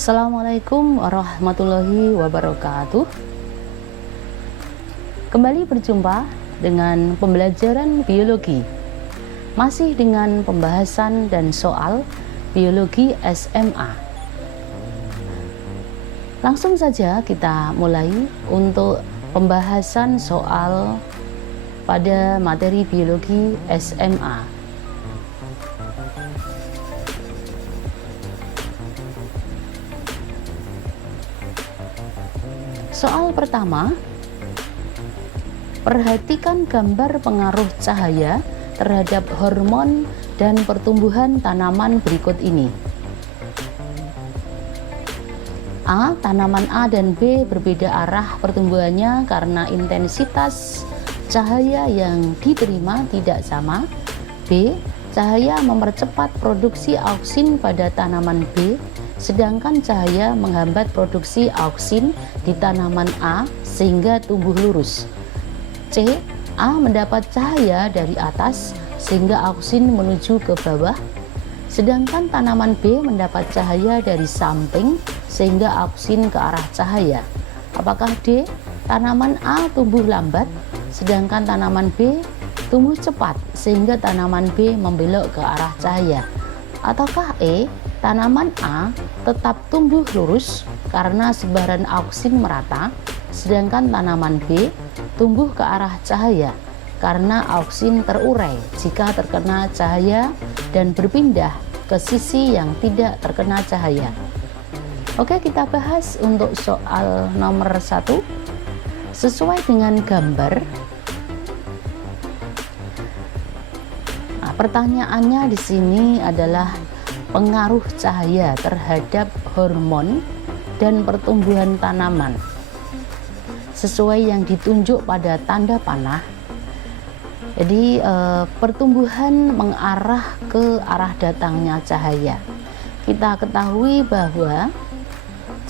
Assalamualaikum warahmatullahi wabarakatuh. Kembali berjumpa dengan pembelajaran biologi, masih dengan pembahasan dan soal biologi SMA. Langsung saja kita mulai untuk pembahasan soal pada materi biologi SMA. Soal pertama, perhatikan gambar pengaruh cahaya terhadap hormon dan pertumbuhan tanaman berikut ini. A. Tanaman A dan B berbeda arah pertumbuhannya karena intensitas cahaya yang diterima tidak sama. B. Cahaya mempercepat produksi auksin pada tanaman B, sedangkan cahaya menghambat produksi auksin di tanaman A sehingga tumbuh lurus. C. A mendapat cahaya dari atas sehingga auksin menuju ke bawah, sedangkan tanaman B mendapat cahaya dari samping sehingga auksin ke arah cahaya. Apakah D. Tanaman A tumbuh lambat sedangkan tanaman B tumbuh cepat sehingga tanaman B membelok ke arah cahaya? Ataukah E. Tanaman A tetap tumbuh lurus karena sebaran auksin merata, sedangkan tanaman B tumbuh ke arah cahaya karena auksin terurai jika terkena cahaya dan berpindah ke sisi yang tidak terkena cahaya. Oke, kita bahas untuk soal nomor 1. Sesuai dengan gambar. Nah, pertanyaannya di sini adalah pengaruh cahaya terhadap hormon dan pertumbuhan tanaman sesuai yang ditunjuk pada tanda panah. Jadi pertumbuhan mengarah ke arah datangnya cahaya. Kita ketahui bahwa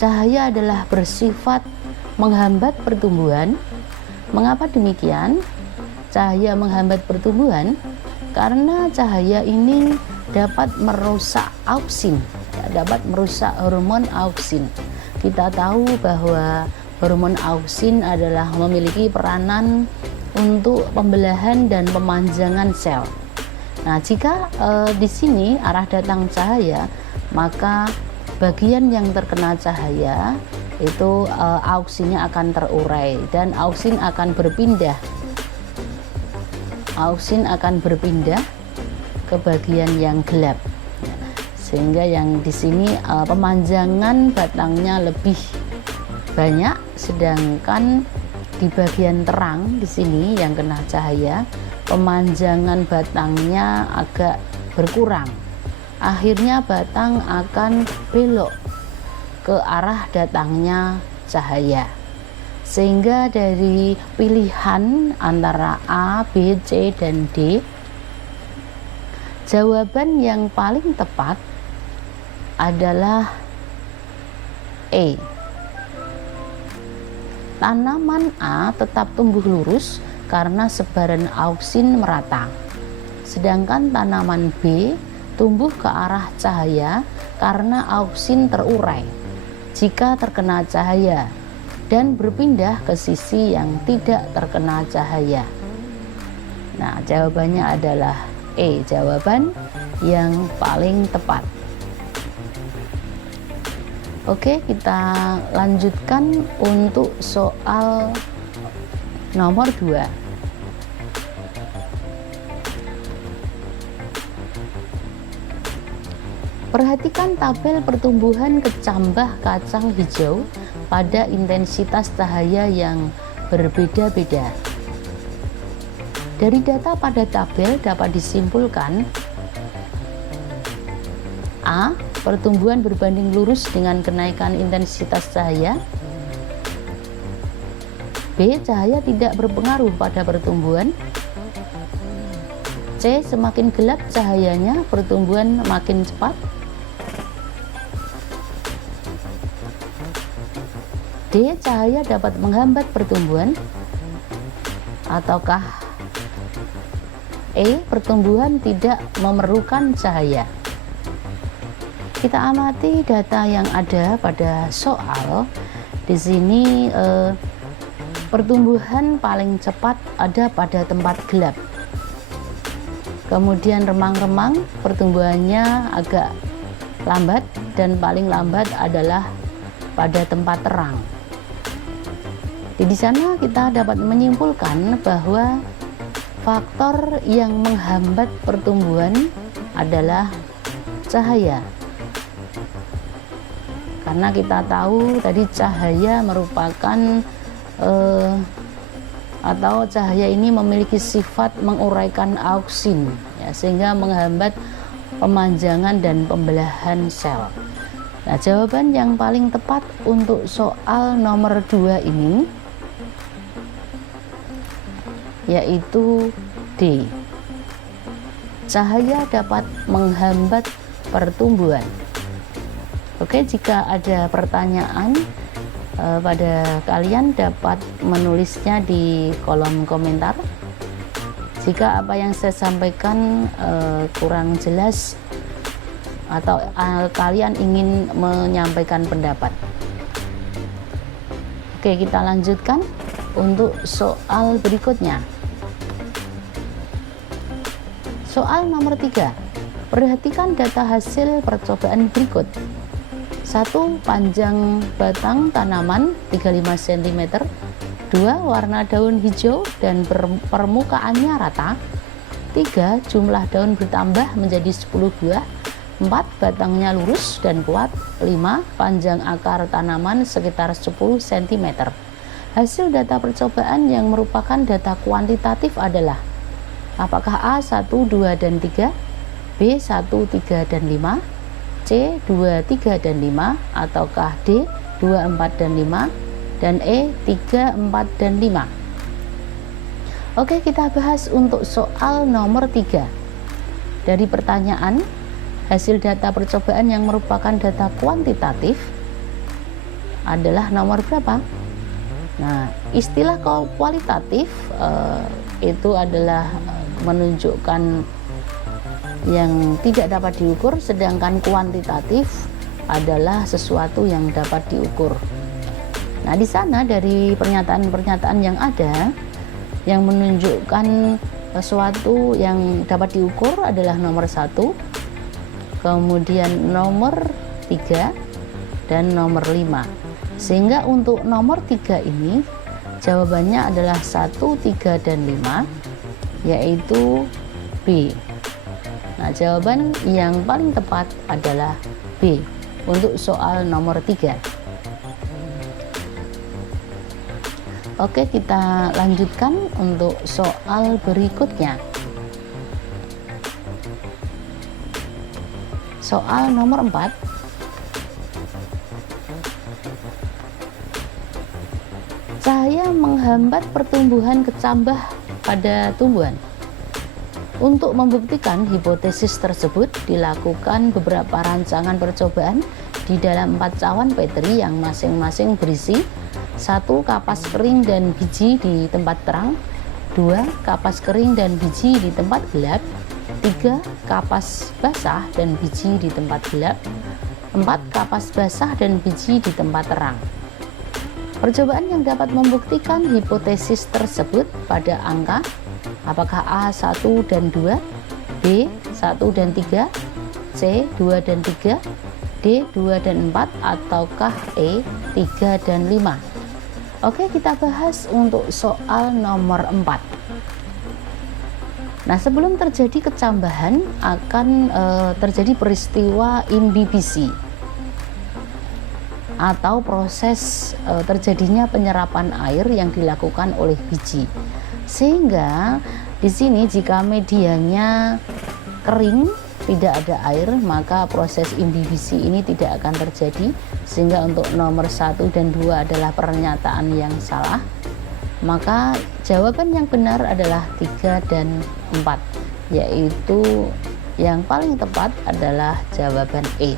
cahaya adalah bersifat menghambat pertumbuhan. Mengapa demikian? Cahaya menghambat pertumbuhan karena cahaya ini dapat merusak auksin, dapat merusak hormon auksin. Kita tahu bahwa hormon auksin adalah memiliki peranan untuk pembelahan dan pemanjangan sel. Nah, jika di sini arah datang cahaya, maka bagian yang terkena cahaya itu auksinnya akan terurai dan auksin akan berpindah. Auksin akan berpindah ke bagian yang gelap, sehingga yang di sini pemanjangan batangnya lebih banyak, sedangkan di bagian terang di sini yang kena cahaya pemanjangan batangnya agak berkurang. Akhirnya batang akan belok ke arah datangnya cahaya, sehingga dari pilihan antara A, B, C, dan D, jawaban yang paling tepat adalah E. Tanaman A tetap tumbuh lurus karena sebaran auksin merata, sedangkan tanaman B tumbuh ke arah cahaya karena auksin terurai jika terkena cahaya dan berpindah ke sisi yang tidak terkena cahaya. Nah, jawabannya adalah E, jawaban yang paling tepat. Oke, kita lanjutkan untuk soal nomor 2. Perhatikan tabel pertumbuhan kecambah kacang hijau pada intensitas cahaya yang berbeda-beda. Dari data pada tabel dapat disimpulkan A. Pertumbuhan berbanding lurus dengan kenaikan intensitas cahaya. B. Cahaya tidak berpengaruh pada pertumbuhan. C. Semakin gelap cahayanya, pertumbuhan makin cepat. D. Cahaya dapat menghambat pertumbuhan. Ataukah E. Pertumbuhan tidak memerlukan cahaya. Kita amati data yang ada pada soal. Di sini pertumbuhan paling cepat ada pada tempat gelap. Kemudian remang-remang pertumbuhannya agak lambat, dan paling lambat adalah pada tempat terang. Di sana kita dapat menyimpulkan bahwa faktor yang menghambat pertumbuhan adalah cahaya. Karena kita tahu tadi cahaya merupakan atau cahaya ini memiliki sifat menguraikan auksin, ya, sehingga menghambat pemanjangan dan pembelahan sel. Nah, jawaban yang paling tepat untuk soal nomor 2 ini yaitu D. Cahaya dapat menghambat pertumbuhan. Oke, jika ada pertanyaan pada kalian dapat menulisnya di kolom komentar. Jika apa yang saya sampaikan kurang jelas atau kalian ingin menyampaikan pendapat. Oke, kita lanjutkan untuk soal berikutnya. Soal nomor 3. Perhatikan data hasil percobaan berikut. 1. Panjang batang tanaman 35 cm. 2. Warna daun hijau dan permukaannya rata. 3. Jumlah daun bertambah menjadi 10 buah. 4. Batangnya lurus dan kuat. 5. Panjang akar tanaman sekitar 10 cm. Hasil data percobaan yang merupakan data kuantitatif adalah: apakah A 1, 2, dan 3, B 1, 3, dan 5, C 2, 3, dan 5, ataukah D 2, 4, dan 5, dan E 3, 4, dan 5. Oke, kita bahas untuk soal nomor 3. Dari pertanyaan, hasil data percobaan yang merupakan data kuantitatif adalah nomor berapa? Nah, istilah kualitatif itu adalah menunjukkan yang tidak dapat diukur, sedangkan kuantitatif adalah sesuatu yang dapat diukur. Nah, di sana dari pernyataan-pernyataan yang ada yang menunjukkan sesuatu yang dapat diukur adalah nomor 1, kemudian nomor 3, dan nomor 5. Sehingga untuk nomor 3 ini jawabannya adalah 1, 3, dan 5, yaitu B. Nah, jawaban yang paling tepat adalah B untuk soal nomor 3. Oke, kita lanjutkan untuk soal berikutnya. Soal nomor 4. Cahaya menghambat pertumbuhan kecambah pada tumbuhan. Untuk membuktikan hipotesis tersebut, dilakukan beberapa rancangan percobaan di dalam 4 cawan Petri yang masing-masing berisi 1. Kapas kering dan biji di tempat terang. 2. Kapas kering dan biji di tempat gelap. 3. Kapas basah dan biji di tempat gelap. 4. Kapas basah dan biji di tempat terang. Percobaan yang dapat membuktikan hipotesis tersebut pada angka: apakah A 1 dan 2, B 1 dan 3, C 2 dan 3, D 2 dan 4, ataukah E 3 dan 5. Oke, kita bahas untuk soal nomor 4. Nah, sebelum terjadi kecambahan akan terjadi peristiwa imbibisi atau proses terjadinya penyerapan air yang dilakukan oleh biji. Sehingga di sini jika medianya kering, tidak ada air, maka proses imbibisi ini tidak akan terjadi. Sehingga untuk nomor 1 dan 2 adalah pernyataan yang salah. Maka jawaban yang benar adalah 3 dan 4, yaitu yang paling tepat adalah jawaban E.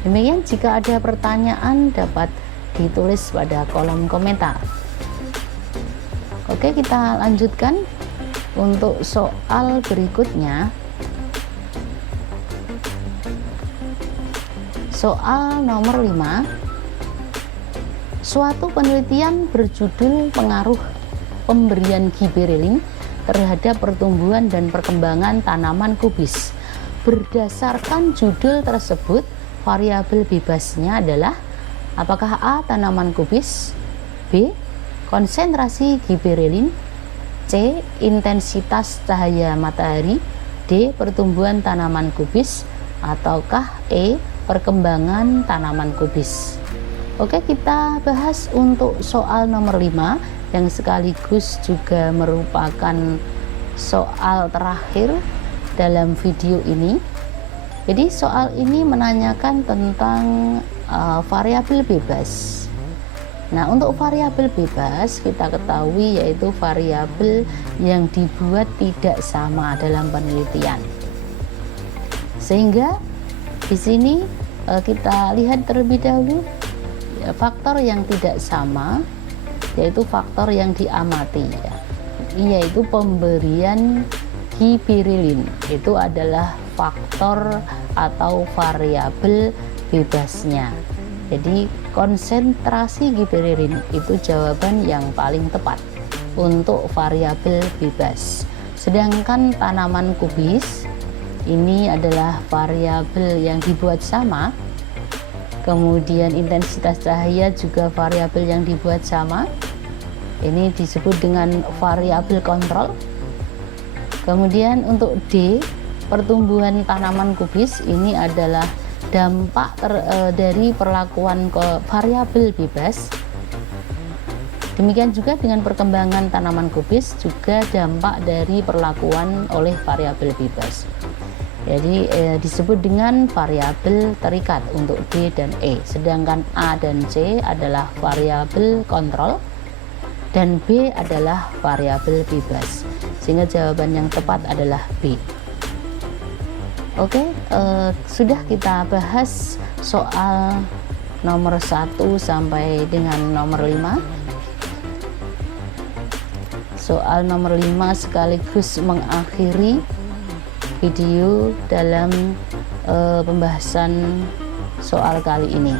Demikian, jika ada pertanyaan dapat ditulis pada kolom komentar. Oke, kita lanjutkan untuk soal berikutnya. Soal nomor 5. Suatu penelitian berjudul pengaruh pemberian gibberellin terhadap pertumbuhan dan perkembangan tanaman kubis. Berdasarkan judul tersebut, variabel bebasnya adalah apakah A. tanaman kubis, B. konsentrasi gibberellin, C. intensitas cahaya matahari, D. pertumbuhan tanaman kubis, ataukah E. perkembangan tanaman kubis. Oke, kita bahas untuk soal nomor 5 yang sekaligus juga merupakan soal terakhir dalam video ini. Jadi soal ini menanyakan tentang variabel bebas. Nah, untuk variabel bebas kita ketahui yaitu variabel yang dibuat tidak sama dalam penelitian. Sehingga di sini kita lihat terlebih dahulu faktor yang tidak sama, yaitu faktor yang diamati, yaitu pemberian gibberellin. Itu adalah faktor atau variabel bebasnya. Jadi konsentrasi gibberellin itu jawaban yang paling tepat untuk variabel bebas. Sedangkan tanaman kubis ini adalah variabel yang dibuat sama. Kemudian intensitas cahaya juga variabel yang dibuat sama. Ini disebut dengan variabel kontrol. Kemudian untuk D, pertumbuhan tanaman kubis, ini adalah dampak dari perlakuan ke variabel bebas. Demikian juga dengan perkembangan tanaman kubis juga dampak dari perlakuan oleh variabel bebas. Jadi disebut dengan variabel terikat untuk D dan E. Sedangkan A dan C adalah variabel kontrol dan B adalah variabel bebas. Sehingga jawaban yang tepat adalah B. Oke, sudah kita bahas soal nomor 1 sampai dengan nomor 5. Soal nomor 5 sekaligus mengakhiri video dalam pembahasan soal kali ini.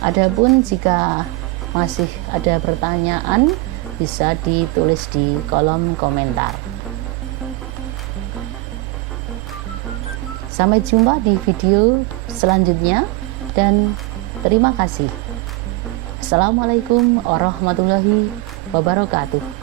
Adapun jika masih ada pertanyaan, bisa ditulis di kolom komentar. Sampai jumpa di video selanjutnya dan terima kasih. Assalamualaikum warahmatullahi wabarakatuh.